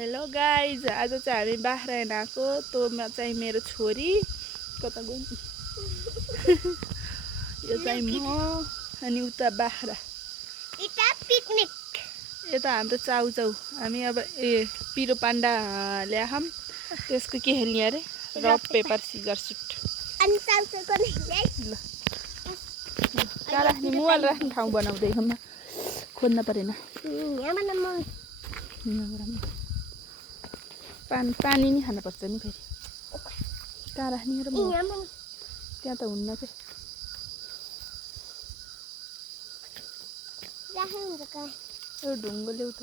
Hello guys, आज चाहिँ हामी बाख्रा हेर्न आएको। तँ चाहिँ मेरो छोरी, कता गयो यो चाहिँ म, अनि उता बाख्रा, पिकनिक। यता हाम्रो चाउचाउ। हामी अब पिरो पान्डा ल्याखौँ, त्यसको के खेल्ने अरे, रक पेपर सिजर सुट। अनि चाउचाउको ल कहाँ राख्ने, मोबाइल राख्ने ठाउँ बनाउँदै घरमा खोज्न परेन। पानी नि खानुपर्छ नि फेरि। कहाँ राख्ने र म त्यहाँ त हुन्न के। यो ढुङ्गो ल्याउ त।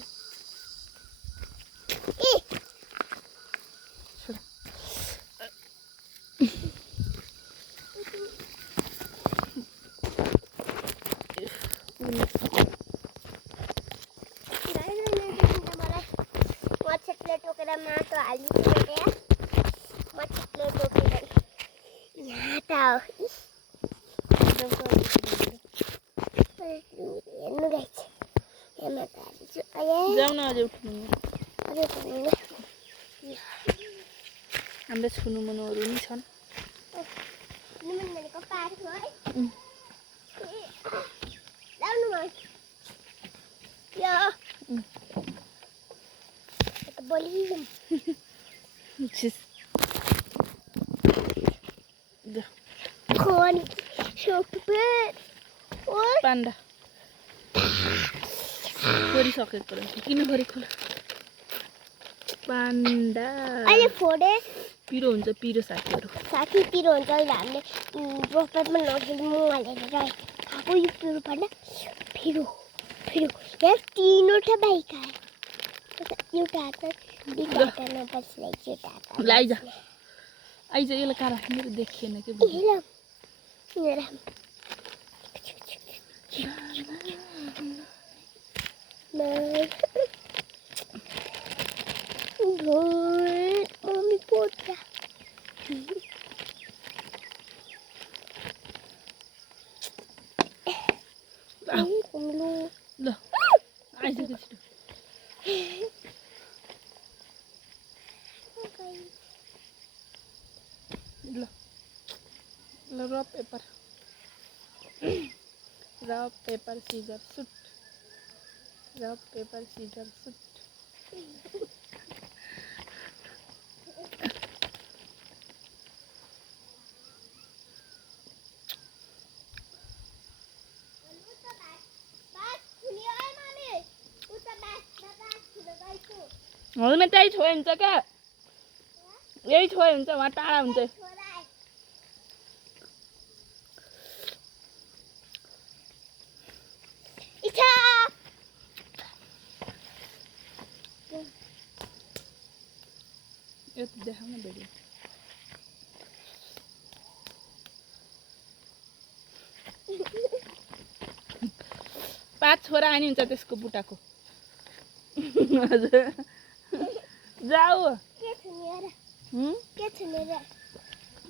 माटो हालिदिएको मछली टोकेर यहाँ त हेर्नु गाइस जाउँ न अझै उठ्नु। हाम्रो छुनुमुनुहरू नि छन्। पान्डा खोरिसकेको रहेछ। किन खोरेको पान्डा? अहिले फोडे पिरो हुन्छ, पिरो साथीहरू। साथी पिरो हुन्छ। अहिले हामीले बफरमा नखेल्नु हालेर खाएको यो पिरो पान्डा फिरो फिरो यहाँ तीनवटा बाइक आयो। एउटा हातमा नबस्दैछ, एउटा हातमा आइज आइज, यसलाई कहाँ राख्ने र देखिएन कि मम्मी पोट्ला ल आइसक्यो छिटो। ल ल rock paper scissor shoot, rock paper scissor shoot. होइन त्यही छोए हुन्छ क्या, यही छोए हुन्छ, उहाँ टाढा हुन्छ। यो त देखाउन भिडियो। पाँच छोरा आनी हुन्छ त्यसको बुटाको। हजुर जाऊ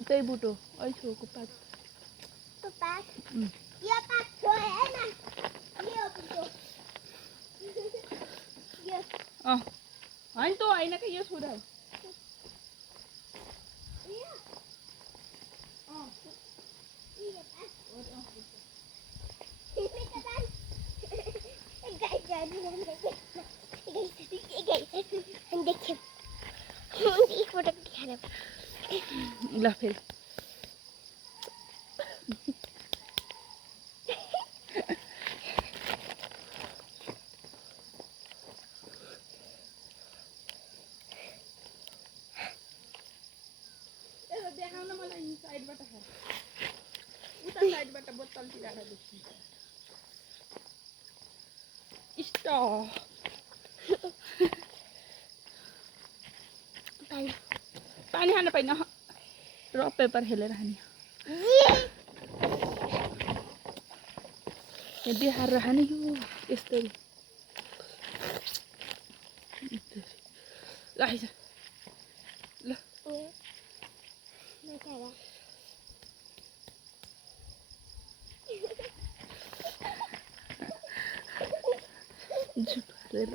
त्यही बुटो ऐ छोको पाँच। होइन त होइन कि यो छोरा हो। ल फेरि देखाउन मलाई साइडबाट उता साइडबाट बोतलतिर देखिन्छ। पानी खान पाइन, रक पेपर खेलेर खाने। बिहार खाने यो यस्तरी। आइज ल झुट हालेर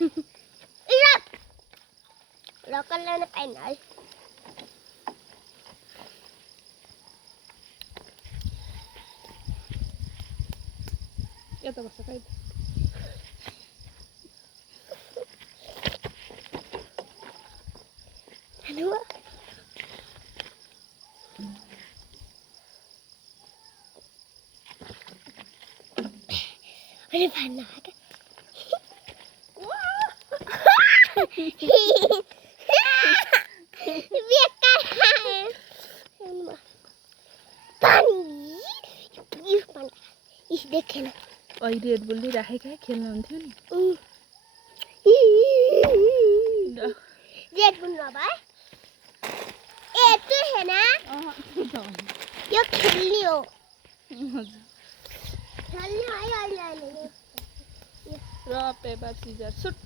Local na painal. यता बस्छ खै Ano? Ano ba na? अहिले रेड बुल राखेको खेल्नु हुन्थ्यो नि रेड बुल नभए ए त्यो हैन यो खेल्ने हो खेल्ने है अहिले रक पेपर सिजर सुट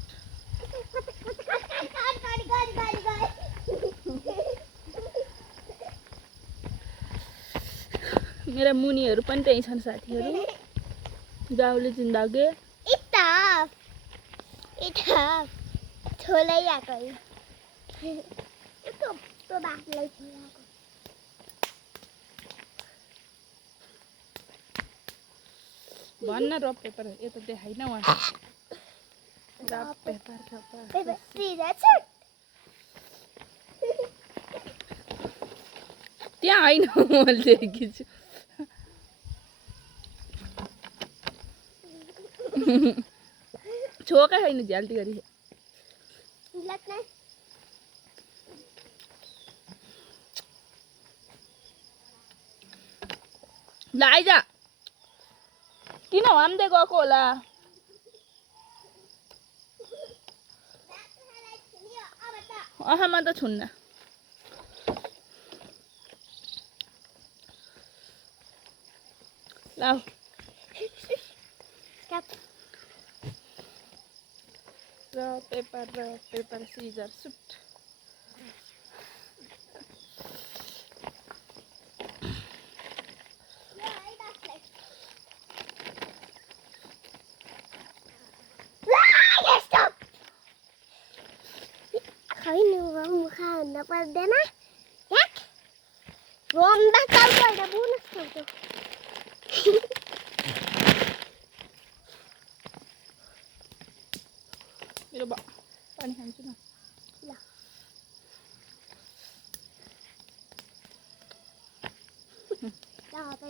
मेरा मुनीहरू पनि त्यही छन् साथीहरू गाउँले जिन्दागी इताफ छोलै आएको यो तो बाटलाई छोराको भन्न रक पेपर यता देखाइन उहाँ रक पेपर सिजर त्यहाँ होइन मैले देखेकी छु छोकै छैन झ्याल्टी गरी ल आइज किन हाम्दै गएको होला म त छुन्न ल र पेपर सिजर सुट मुखा हुन पर्दैन रोम्दा चाउबाट बोनस खाउँछ मेरो पानी खान्छु न ल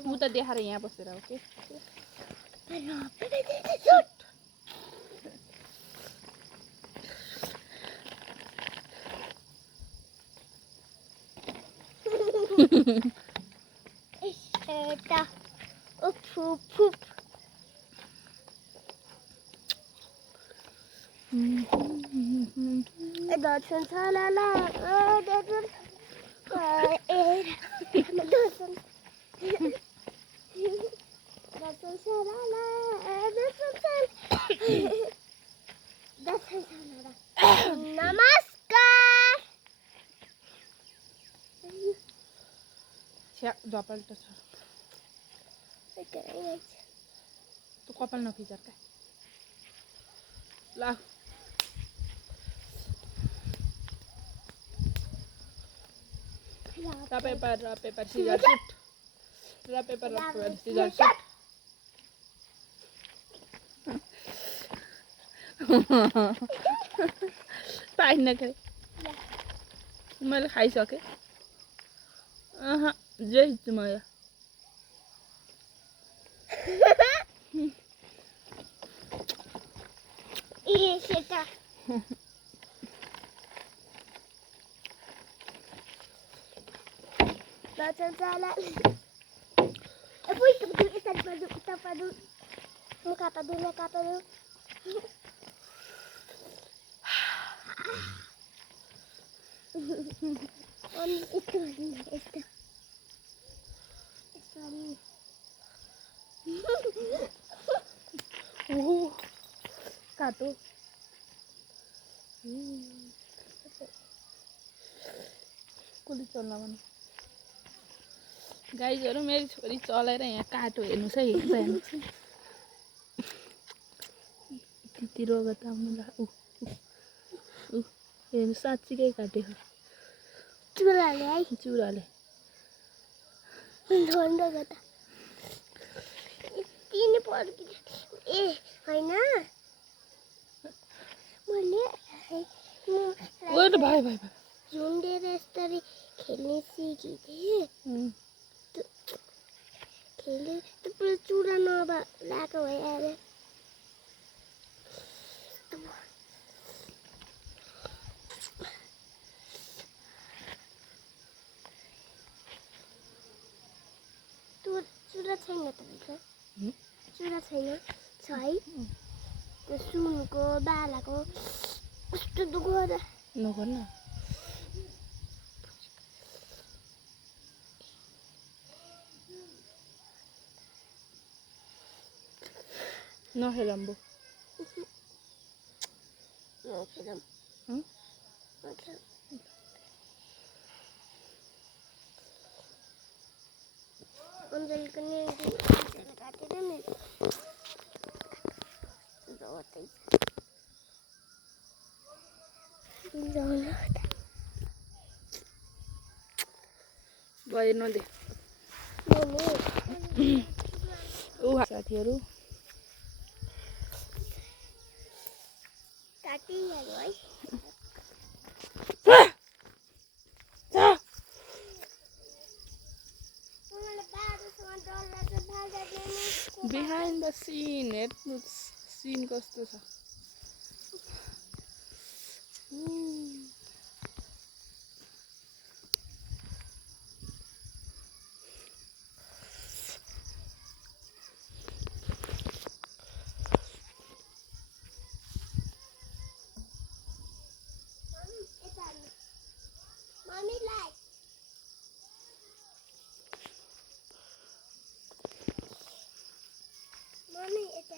म त देखाएर यहाँ बसेर हो के Eta up दर्शन सालाला दर्शन दर्शन सालाला दर्शन सालाला नमस्कार झपल त छ तँ कपाल नखिचर क्या ल पेपर सिजर सुट पेपर सिजर सुट पाइन खै मैले खाइसकेँ जे हिँड्छु म यो Dachan sala. Uy, kita padu. Muka padu. Itu. काटो कुली चल्न भने गाइजहरू मेरी छोरी चलेर यहाँ काटो हेर्नुहोस् है त्यति रोग त आउनु हेर्नु साँच्चीकै काटेको चुराले है चुराले धन्द गर्दा यति नै पड्किन्छ ए होइन मैले ओरे भाइ भाइ भाइ झुन्डेर यसरी खेल्ने सिकेँ खेल्ने थुप्रो चुरा नभएको भइहाल्यो चुरा छैन तपाईँको चुरा छैन छ है त्यो सुनको बालाको कस्तो दुःख नगर्न नखेलम्बो नखेलौँ अञ्जलीको निम्ति काटेर नि भयो नदे ऊ साथीहरू काटिहाल्यो है बिहाइन्ड द सिन हेर्नु सिन कस्तो छ Mami, it's